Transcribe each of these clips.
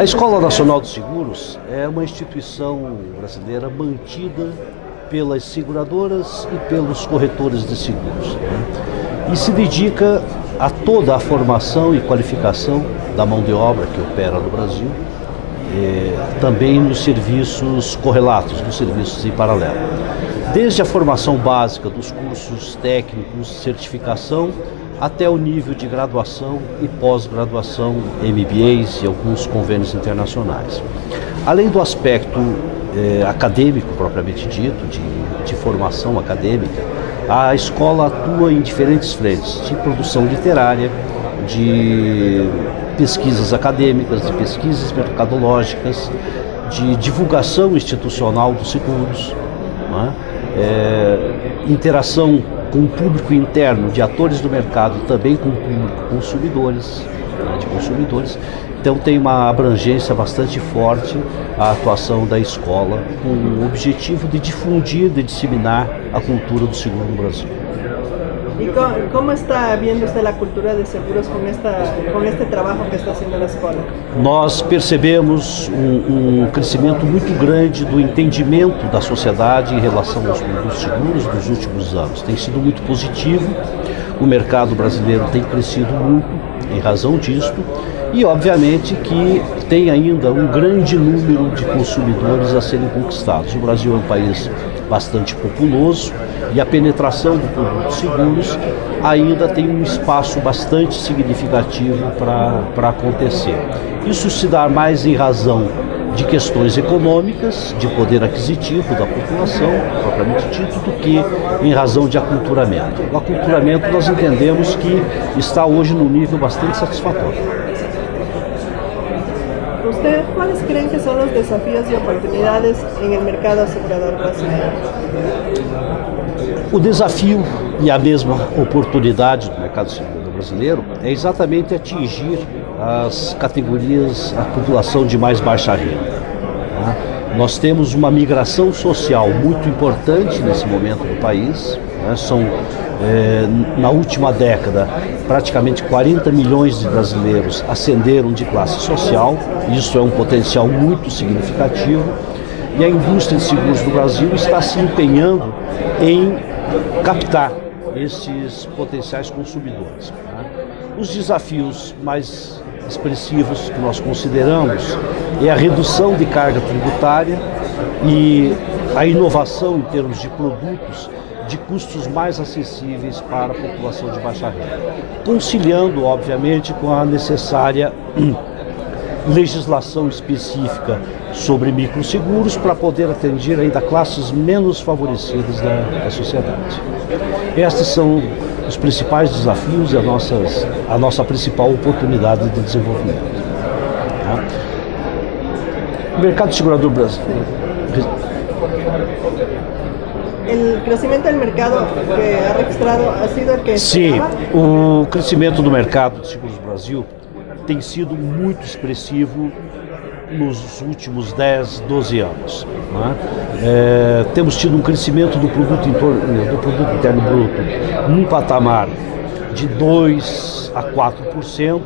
A Escola Nacional de Seguros é uma instituição brasileira mantida pelas seguradoras e pelos corretores de seguros, né? E se dedica a toda a formação e qualificação da mão de obra que opera no Brasil, também nos serviços correlatos, nos serviços em paralelo. Desde a formação básica dos cursos técnicos, certificação, até o nível de graduação e pós-graduação, MBAs e alguns convênios internacionais. Além do aspecto acadêmico propriamente dito, de formação acadêmica, a escola atua em diferentes frentes, de produção literária, de pesquisas acadêmicas, de pesquisas mercadológicas, de divulgação institucional dos seguros, né? Interação com o público interno de atores do mercado e também com o público de consumidores. Então tem uma abrangência bastante forte a atuação da escola com o objetivo de difundir, de disseminar a cultura do seguro no Brasil. ¿Y cómo está viendo usted la cultura de seguros con este trabajo que está haciendo la escuela? Nós percebemos um crescimento muito grande do entendimento da sociedade em relação aos produtos seguros nos últimos anos. Tem sido muito positivo, o mercado brasileiro tem crescido muito em razão disto e, obviamente, que tem ainda um grande número de consumidores a serem conquistados. O Brasil é um país bastante populoso, e a penetração de produtos seguros ainda tem um espaço bastante significativo para acontecer. Isso se dá mais em razão de questões econômicas, de poder aquisitivo da população, propriamente dito, do que em razão de aculturamento. O aculturamento nós entendemos que está hoje num nível bastante satisfatório. ¿Ustedes cuáles creen que son los desafíos y oportunidades en el mercado asegurador brasileño? O desafio e a mesma oportunidade do mercado segurador brasileiro é exatamente atingir as categorias, a população de mais baixa renda, né? Nós temos uma migração social muito importante nesse momento no país, né? Na última década, praticamente 40 milhões de brasileiros ascenderam de classe social, isso é um potencial muito significativo, e a indústria de seguros do Brasil está se empenhando em captar esses potenciais consumidores, né? Os desafios mais expressivos que nós consideramos é a redução de carga tributária e a inovação em termos de produtos de custos mais acessíveis para a população de baixa renda, conciliando, obviamente, com a necessária legislação específica sobre microseguros para poder atender ainda classes menos favorecidas da sociedade. Estes são os principais desafios e a nossa principal oportunidade de desenvolvimento. O mercado segurador brasileiro. O crescimento do mercado que ha registrado ha sido o que Sim, o crescimento do mercado de seguros do Brasil tem sido muito expressivo nos últimos 10, 12 anos, né? Temos tido um crescimento do produto interno bruto num patamar de 2 a 4%,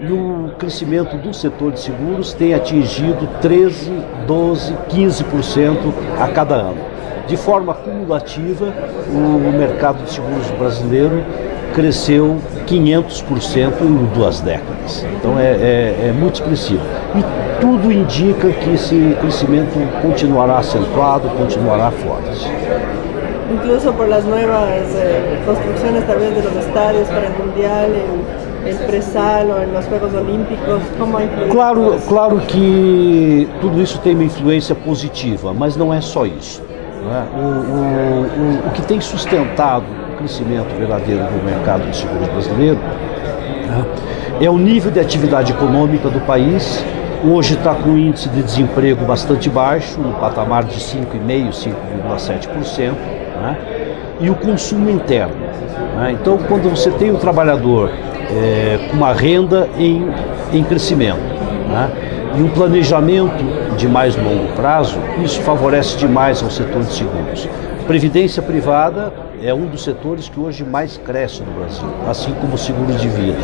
e o crescimento do setor de seguros tem atingido 13, 12, 15% a cada ano. De forma cumulativa, o mercado de seguros brasileiro cresceu 500% em 2 décadas. Então é muito expressivo. E tudo indica que esse crescimento continuará acentuado, continuará forte. Incluso por las nuevas construcciones tal vez de los estadios para el Mundial, el Presal o en los Juegos Olímpicos, como ha influído? Claro que tudo isso tem uma influência positiva, mas não é só isso, né? O que tem sustentado o crescimento verdadeiro do mercado de seguros brasileiro, né, é o nível de atividade econômica do país. Hoje está com um índice de desemprego bastante baixo, no patamar de 5,5%, 5,7%, né, e o consumo interno, né? Então, quando você tem o trabalhador com uma renda em crescimento, né, e um planejamento de mais longo prazo, isso favorece demais ao setor de seguros. Previdência privada é um dos setores que hoje mais cresce no Brasil, assim como o seguro de vida.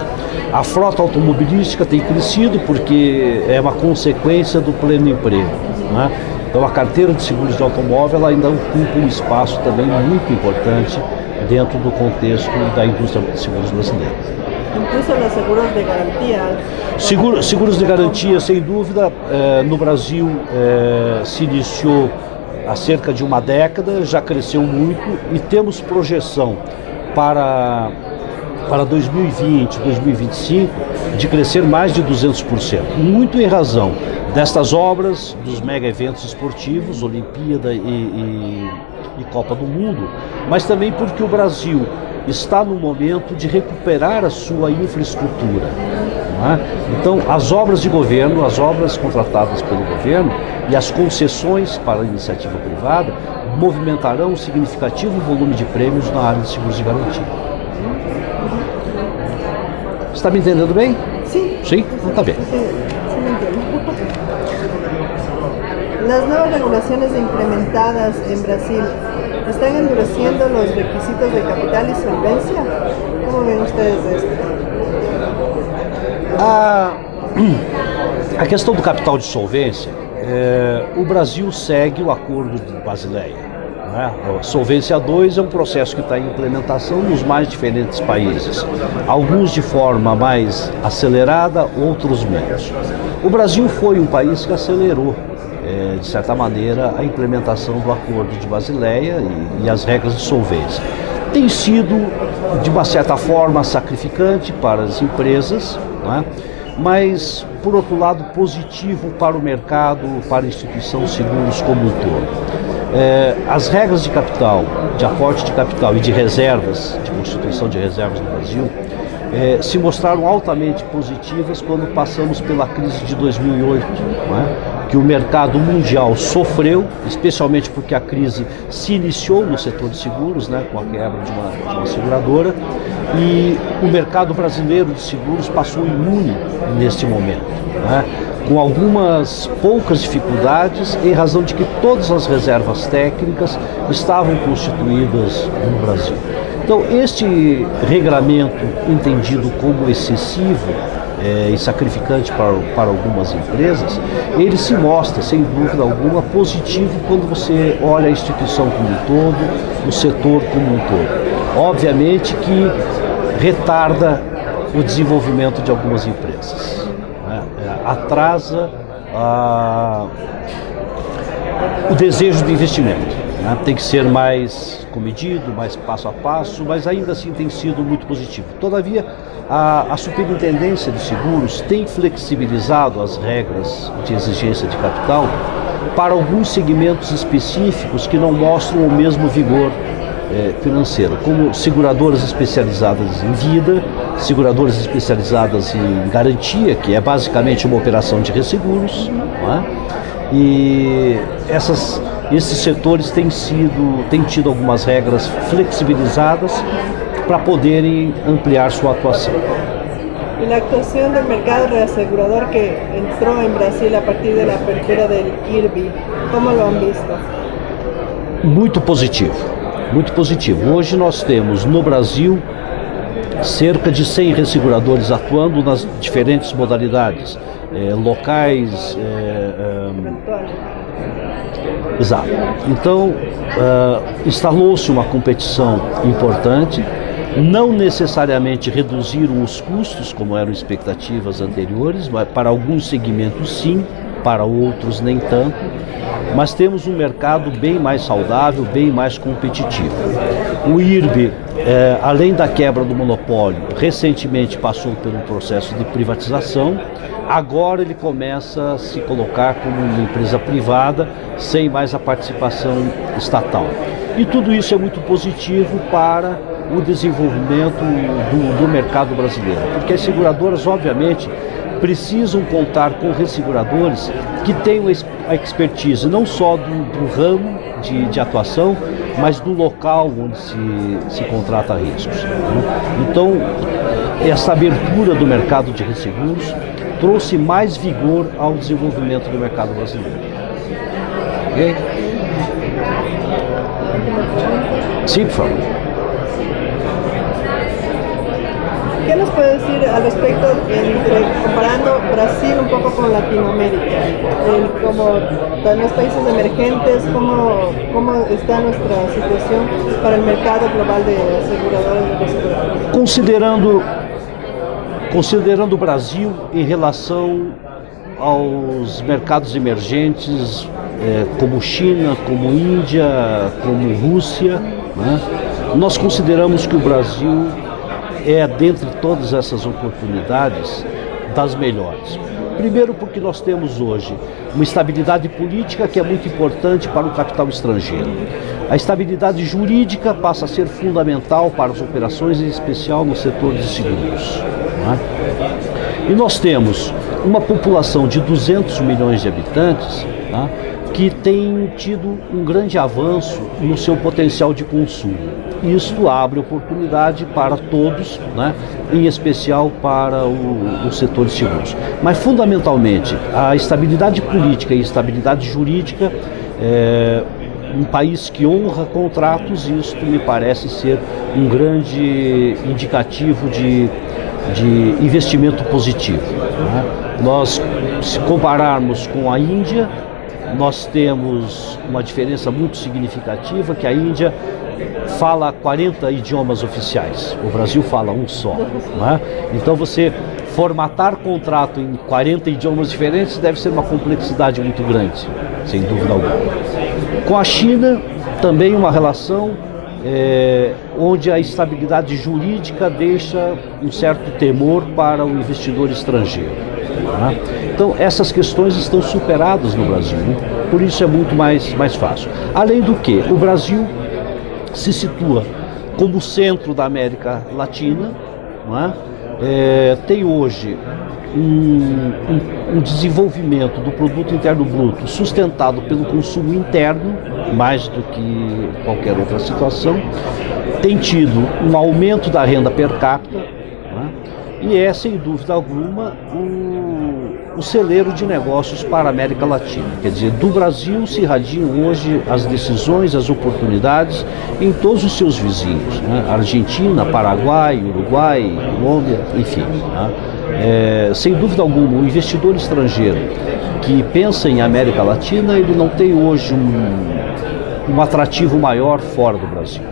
A frota automobilística tem crescido porque é uma consequência do pleno emprego, né? Então a carteira de seguros de automóvel ela ainda ocupa um espaço também muito importante dentro do contexto da indústria de seguros brasileira. Incluso los seguros de garantía. Seguros de garantia, sem dúvida, no Brasil se iniciou há cerca de uma década, já cresceu muito e temos projeção para 2020, 2025 de crescer mais de 200%, muito em razão destas obras, dos mega eventos esportivos, Olimpíada e Copa do Mundo, mas também porque o Brasil está no momento de recuperar a sua infraestrutura. Não é? Então, as obras de governo, as obras contratadas pelo governo e as concessões para a iniciativa privada movimentarão um significativo volume de prêmios na área de seguros de garantia. Está me entendendo bem? Sim. Sim? Então tá bem. Sí, sí me entiendo. Las nuevas regulaciones implementadas en Brasil están endureciendo los requisitos de capital y solvencia. ¿Cómo ven ustedes esto? A questão do capital de solvência, o Brasil segue o acordo de Basileia. Né? A Solvência 2 é um processo que está em implementação nos mais diferentes países, alguns de forma mais acelerada, outros menos. O Brasil foi um país que acelerou, de certa maneira, a implementação do acordo de Basileia e as regras de solvência. Tem sido, de uma certa forma, sacrificante para as empresas, né? Mas, por outro lado, positivo para o mercado, para a instituição de seguros como um todo. As regras de capital, de aporte de capital e de reservas, de constituição de reservas no Brasil, se mostraram altamente positivas quando passamos pela crise de 2008, né? Que o mercado mundial sofreu, especialmente porque a crise se iniciou no setor de seguros, né? Com a quebra de uma seguradora, e o mercado brasileiro de seguros passou imune neste momento, né? Com algumas poucas dificuldades, em razão de que todas as reservas técnicas estavam constituídas no Brasil. Então, este regulamento, entendido como excessivo e sacrificante para algumas empresas, ele se mostra, sem dúvida alguma, positivo quando você olha a instituição como um todo, o setor como um todo. Obviamente que retarda o desenvolvimento de algumas empresas, né? Atrasa o desejo de investimento. Tem que ser mais comedido, mais passo a passo, mas ainda assim tem sido muito positivo. Todavia, a Superintendência de Seguros tem flexibilizado as regras de exigência de capital para alguns segmentos específicos que não mostram o mesmo vigor financeiro, como seguradoras especializadas em vida, seguradoras especializadas em garantia, que é basicamente uma operação de resseguros, não é? E esses setores têm tido algumas regras flexibilizadas para poderem ampliar sua atuação. E a atuação do mercado reasegurador que entrou em Brasil a partir da abertura do IRB, como lo han visto? Muito positivo, muito positivo. Hoje nós temos no Brasil cerca de 100 resseguradores atuando nas diferentes modalidades, locais, exato. Então, instalou-se uma competição importante, não necessariamente reduziram os custos, como eram expectativas anteriores, mas para alguns segmentos sim, para outros nem tanto, mas temos um mercado bem mais saudável, bem mais competitivo. O IRB, além da quebra do monopólio, recentemente passou por um processo de privatização. Agora ele começa a se colocar como uma empresa privada, sem mais a participação estatal. E tudo isso é muito positivo para o desenvolvimento do mercado brasileiro, porque as seguradoras, obviamente, precisam contar com resseguradores que tenham a expertise não só do ramo de atuação, mas do local onde se contrata riscos. Então, essa abertura do mercado de resseguros trouxe mais vigor ao desenvolvimento do mercado brasileiro. Ok? Sim, por favor. ¿Qué nos puede decir al respecto, comparando Brasil un poco con Latinoamérica? Como en los países emergentes, ¿cómo está nuestra situación para el mercado global de aseguradoras de aseguradoras? Considerando o Brasil em relação aos mercados emergentes, como China, como Índia, como Rússia, né? Nós consideramos que o Brasil é, dentre todas essas oportunidades, das melhores. Primeiro porque nós temos hoje uma estabilidade política que é muito importante para o capital estrangeiro. A estabilidade jurídica passa a ser fundamental para as operações, em especial no setor de seguros, né? E nós temos uma população de 200 milhões de habitantes, né, que tem tido um grande avanço no seu potencial de consumo. Isto abre oportunidade para todos, né, em especial para o setor de seguros. Mas, fundamentalmente, a estabilidade política e a estabilidade jurídica, um país que honra contratos, isto me parece ser um grande indicativo de investimento positivo, né? Nós, se compararmos com a Índia, nós temos uma diferença muito significativa, que a Índia fala 40 idiomas oficiais, o Brasil fala um só, né? Então você formatar contrato em 40 idiomas diferentes deve ser uma complexidade muito grande, sem dúvida alguma. Com a China, também uma relação onde a estabilidade jurídica deixa um certo temor para o investidor estrangeiro, né? Então essas questões estão superadas no Brasil, né? Por isso é muito mais fácil. Além do que, o Brasil se situa como centro da América Latina, né? Tem hoje um desenvolvimento do produto interno bruto sustentado pelo consumo interno, mais do que qualquer outra situação, tem tido um aumento da renda per capita, né? E é, sem dúvida alguma, o celeiro de negócios para a América Latina. Quer dizer, do Brasil se irradiam hoje as decisões, as oportunidades em todos os seus vizinhos, né? Argentina, Paraguai, Uruguai, Colômbia, enfim, né? Sem dúvida alguma, o investidor estrangeiro que pensa em América Latina, ele não tem hoje um atrativo maior fora do Brasil.